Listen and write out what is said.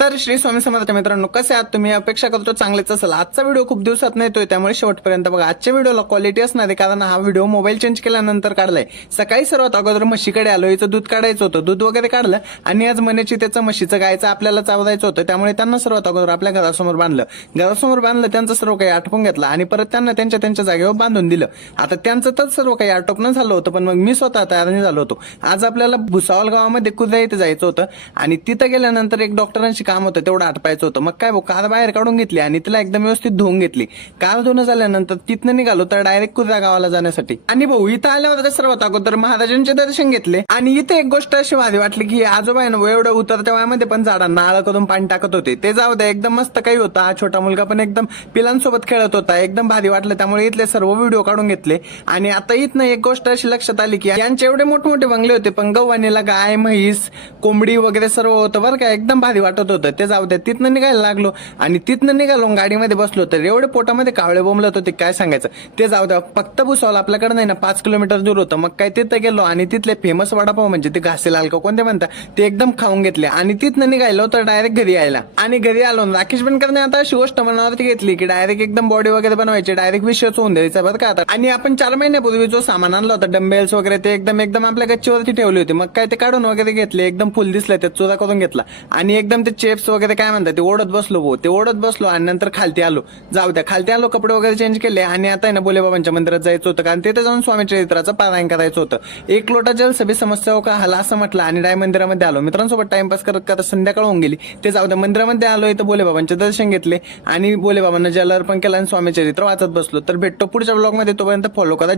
तर श्री स्वामी समर्थ मित्रांनो, कसे आहात तुम्ही? अपेक्षा करतो चांगलेच असेल. आजचा व्हिडिओ खूप दिवसात येतोय, त्यामुळे शेवटपर्यंत बघा. आजच्या व्हिडिओला क्वालिटी असणार आहे, कारण हा व्हिडिओ मोबाईल चेंज केल्यानंतर काढलाय. सकाळी सर्वात अगोदर म्हशीकडे आलो, हिचं दूध काढायचं होतं, दूध वगैरे काढलं आणि आज मनेची त्याचं म्हशीचं गायचं आपल्याला चावदायचं होतं, त्यामुळे त्यांना सर्वात अगोदर आपल्या घरासमोर बांधलं, त्यांचं सर्व काही आटपून घेतलं आणि परत त्यांना त्यांच्या जागेवर बांधून दिलं. आता त्यांचं तर सर्व काही आटोपणं झालं होतं, पण मग मी स्वतः तयार नाही झालो होतो. आज आपल्याला भुसावळ गावामध्ये कुर्ला इथे जायचं होतं आणि तिथं गेल्यानंतर एक डॉक्टरांशी काम होतं, तेवढं आटपायचं होतं. मग काय कार बाहेर काढून घेतली आणि तिला एकदम व्यवस्थित धुवून घेतली. कार धुणं झाल्यानंतर तिथनं निघालो तर डायरेक्ट कुर्ला गावाला जाण्यासाठी. आणि भाऊ इथं आल्यावर सर्वात अगोदर महाराजांचे दर्शन घेतले. आणि इथे एक गोष्ट अशी भारी वाटली की आजोबा आहे ना एवढं उतरत्या वयामध्ये पण झाडांना आळ करून पाणी टाकत होते. ते जाऊ द्या, एकदम मस्त काही होता. हा छोटा मुलगा पण एकदम पिलांसोबत खेळत होता, एकदम भारी वाटलं. त्यामुळे इथले सर्व व्हिडिओ काढून घेतले. आणि आता इथनं एक गोष्ट अशी लक्षात आली की यांचे एवढे मोठमोठे बंगले होते, पण गव्हाणीला गाय, म्हैस, कोंबडी वगैरे सर्व होतं बरं का. एकदम भारी वाटत होतं. ते जाऊ द्या, तिथनं निघायला लागलो आणि तिथनं निघालो गाडीमध्ये बसलो तर एवढे पोटामध्ये कावळे बोंबलत होते, काय सांगायचं. ते जाऊ द्या, फक्त भुसावळ आपल्याकडे नाही ना 5 किलोमीटर दूर होतं. मग काय तिथं गेलो आणि तिथले फेमस वडापाव म्हणजे ते घासेलाल का कोणते म्हणतात ते एकदम खाऊन घेतले आणि तिथनं निघालो तर डायरेक्ट घरी यायला. आणि घरी आलो राकेश बनकरने आता अशी गोष्ट मनावरती घेतली की डायरेक्ट एकदम बॉडी वगैरे बनवायची, डायरेक्ट विषयच होऊन द्यायचा बरं का आता. आणि आपण 4 महिन्यापूर्वी जो सामान आणला होता, डंबेल्स वगैरे, ते एकदम आपल्या गच्चीवरती ठेवले होते. मग काय ते काढून वगैरे घेतले, एकदम फुल दिसलं, ते चुरा करून घेतला आणि एकदम ते चिप्स वगैरे काय म्हणतात ते ओढत बसलो आणि नंतर खालती आलो. जाऊ द्या, खालती आलो, कपडे वगैरे चेंज केले आणि आता आहे ना भोलेबाबांच्या मंदिरात जायचं होतं, कारण तिथे जाऊन स्वामी चरित्राचं पारायण करायचं होतं. एक लोटा जल सभी समस्या का हला असं म्हटलं आणि डाय मंदिरामध्ये आलो. मित्रांसोबत टाइमपास करत करत संध्याकाळ होऊन गेली. ते जाऊ द्या, मंदिरामध्ये आलो, इथं भोलेबाबांचे दर्शन घेतले आणि भोलेबाबांना जल अर्पण केलं आणि स्वामी चरित्र वाचत बसलो. तर भेटतो पुढच्या ब्लॉगमध्ये, तोपर्यंत फॉलो करा.